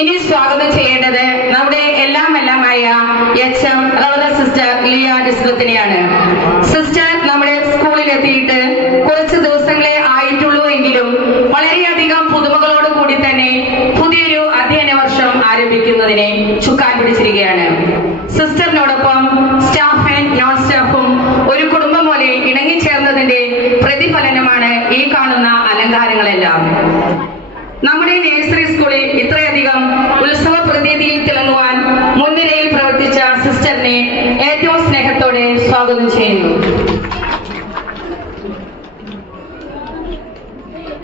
ഇനി സ്വാഗതം ചെയ്യേണ്ടത് നമ്മുടെ എല്ലാമായ എച്ച്.എം. റവറൻഡ് സിസ്റ്റർ ലിയ ഡിസ്ബത്തിനെയാണ്. സിസ്റ്റർ നമ്മുടെ സ്കൂളിൽ എത്തിയിട്ട് കുറച്ച് ദിവസങ്ങളെ ആയിട്ടുള്ളൂ എങ്കിലും വളരെയധികം പുതുമകളോട് കൂടി തന്നെ പുതിയൊരു അധ്യയന വർഷം ആരംഭിക്കുന്നതിനെ ചുക്കാൻ പിടിച്ചിരിക്കുകയാണ്. സിസ്റ്ററിനോടൊപ്പം സ്റ്റാഫ് ആൻഡ് നോൺ സ്റ്റാഫും ഒരു കുടുംബം പോലെ ഇണങ്ങിച്ചേർന്നതിന്റെ പ്രതിഫലനമാണ് ഈ കാണുന്ന അലങ്കാരങ്ങളെല്ലാം. നമ്മുടെ നഴ്സറി സ്കൂളിൽ ഇത്രയധികം ഉത്സവ പ്രതീതിയിൽ തിളങ്ങുവാൻ മുൻനിരയിൽ പ്രവർത്തിച്ച സിസ്റ്ററിനെ ഏറ്റവും സ്നേഹത്തോടെ സ്വാഗതം ചെയ്യുന്നു.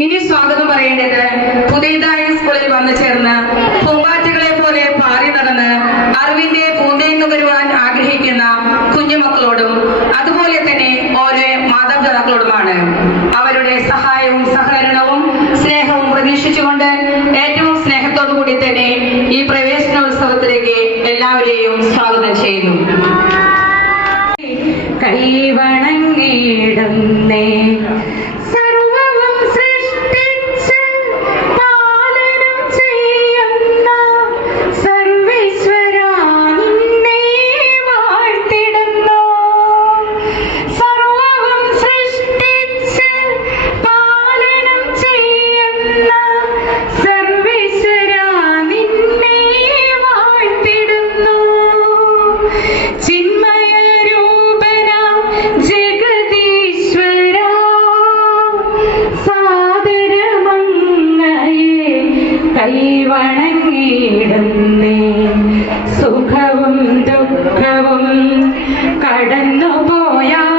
ഇനി സ്വാഗതം പറയേണ്ടത് പുതിയതായി സ്കൂളിൽ വന്നു ചേർന്ന് പൂമ്പാറ്റകളെ പോലെ പാറി നടന്ന് അറിവിന്റെ പൂന്തേന്നു വരുവാൻ ആഗ്രഹിക്കുന്ന കുഞ്ഞുമക്കളോടും അതുപോലെ തന്നെ ഓരോ മാതാപിതാക്കളോടുമാണ്. അവരുടെ സഹായവും സഹകരണവും സ്നേഹവും പ്രതീക്ഷിച്ചുകൊണ്ട് ഏറ്റവും സ്നേഹത്തോടു കൂടി തന്നെ ഈ പ്രവേശനോത്സവത്തിലേക്ക് എല്ലാവരെയും സ്വാഗതം ചെയ്യുന്നു. കൈവണങ്ങിടുന്നേ കൈവണങ്ങിടുന്നേ സുഖവും ദുഃഖവും കടന്നുപോയാലും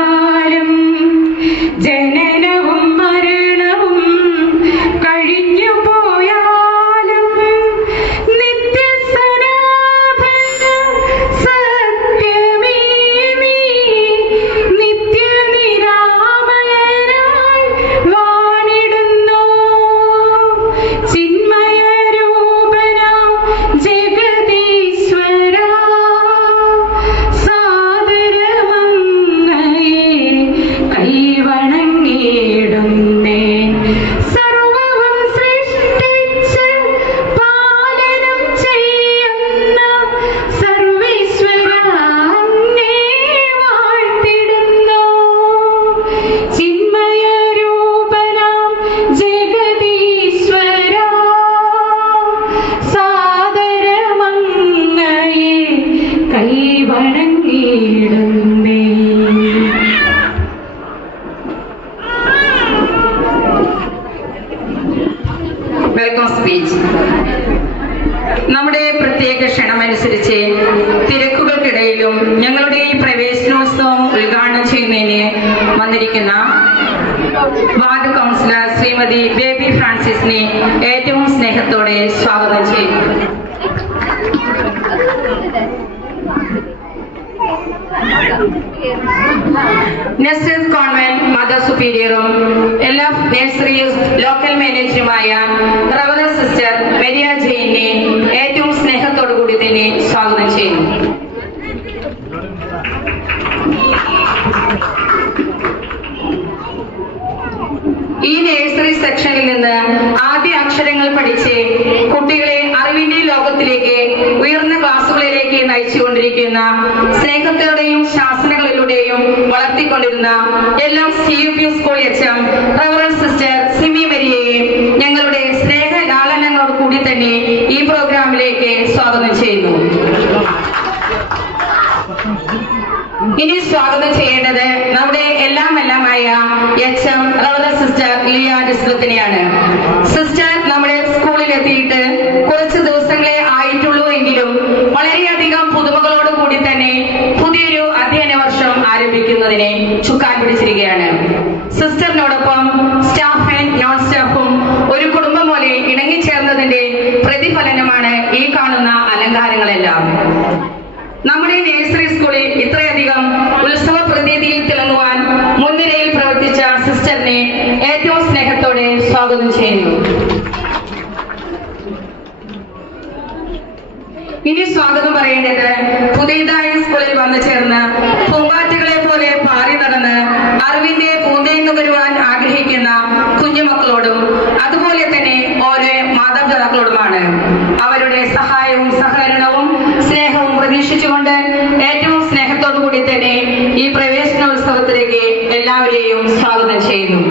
ജനനവും മരണവും കഴിഞ്ഞു പോയാലും നിത്യസനാതന സത്യമേ നീ നിത്യനിരാമയനായി വാണിടുന്നു. Chinmaya welcome speech. നമ്മുടെ പ്രത്യേക ക്ഷണമനുസരിച്ച് തിരക്കുകൾക്കിടയിലും ഞങ്ങളുടെ ഈ പ്രവേശനോത്സവം ഉദ്ഘാടനം ചെയ്യുന്നതിന് വന്നിരിക്കുന്ന വാർഡ് കൗൺസിലർ ശ്രീമതി ബേബി ഫ്രാൻസിസിനെ ഏറ്റവും സ്നേഹത്തോടെ സ്വാഗതം ചെയ്യുന്നു. നെസ്റ്റേഴ്സ് കോൺവെന്റ് മദർ സുപ്പീരിയറും എല്ലാ നഴ്സറിയും ലോക്കൽ മാനേജറുമായ റവറൻഡ് സിസ്റ്റർ മരിയ ജെയിനെ ഏറ്റവും സ്നേഹത്തോടു കൂടി തന്നെ സ്വാഗതം ചെയ്യുന്നു. ഈ നഴ്സറി സെക്ഷനിൽ നിന്ന് ആദ്യ അക്ഷരങ്ങൾ പഠിച്ച് കുട്ടികളെ അറിവിന്റെ ലോകത്തിലേക്ക് ഉയർന്ന ക്ലാസുകളിലേക്ക് നയിച്ചുകൊണ്ടിരിക്കുന്ന സ്നേഹത്തോടെയും ശാസനകളിലൂടെയും വളർത്തിക്കൊണ്ടിരുന്ന എല്ലാ CUP school HM. Reverend sister Simi മരിയയെ ഞങ്ങളുടെ സ്നേഹ ലാളനങ്ങളോട് കൂടി തന്നെ ഈ പ്രോഗ്രാമിലേക്ക് സ്വാഗതം ചെയ്യുന്നു. ഇനി സ്വാഗതം ചെയ്യേണ്ടത് നമ്മുടെ എല്ലാമായ എച്ച്.എം. റവറൻഡ് സിസ്റ്റർ ലിയ ഡിസ്ബത്തിനെയാണ്. സിസ്റ്റർ നമ്മുടെ സ്കൂളിൽ എത്തിയിട്ട് കുറച്ച് ദിവസങ്ങളെ ആയിട്ടുള്ളൂ എങ്കിലും വളരെയധികം പുതുമകളോട് കൂടി തന്നെ പുതിയൊരു അധ്യയന വർഷം ആരംഭിക്കുന്നതിനെ ചുക്കാൻ പിടിച്ചിരിക്കുകയാണ്. സിസ്റ്ററിനോടൊപ്പം സ്റ്റാഫ് ആൻഡ് നോൺ സ്റ്റാഫും ഒരു കുടുംബം പോലെ ഇണങ്ങിച്ചേർന്നതിന്റെ പ്രതിഫലനമാണ് ഈ കാണുന്ന അലങ്കാരങ്ങളെല്ലാം. നമ്മുടെ നഴ്സറി സ്കൂളിൽ ഇത്രയധികം ഉത്സവ പ്രതീതിയിൽ തിളങ്ങുവാൻ മുൻനിരയിൽ പ്രവർത്തിച്ച സിസ്റ്ററിനെ ഏറ്റവും സ്നേഹത്തോടെ സ്വാഗതം ചെയ്യുന്നു. ഇനി സ്വാഗതം പറയേണ്ടത് പുതിയതായി സ്കൂളിൽ വന്നു ചേർന്ന് പൂമ്പാറ്റകളെ പോലെ പാറി നടന്ന് അറിവിന്റെ പൂന്തേന്നു വരുവാൻ ആഗ്രഹിക്കുന്ന കുഞ്ഞുമക്കളോടും അതുപോലെ തന്നെ ഓരോ മാതാപിതാക്കളോടുമാണ്. അവരുടെ സഹായവും സഹകരണവും സ്നേഹവും പ്രതീക്ഷിച്ചുകൊണ്ട് ഏറ്റവും സ്നേഹത്തോടു കൂടി തന്നെ ഈ പ്രവേശനോത്സവത്തിലേക്ക് എല്ലാവരെയും സ്വാഗതം ചെയ്യുന്നു.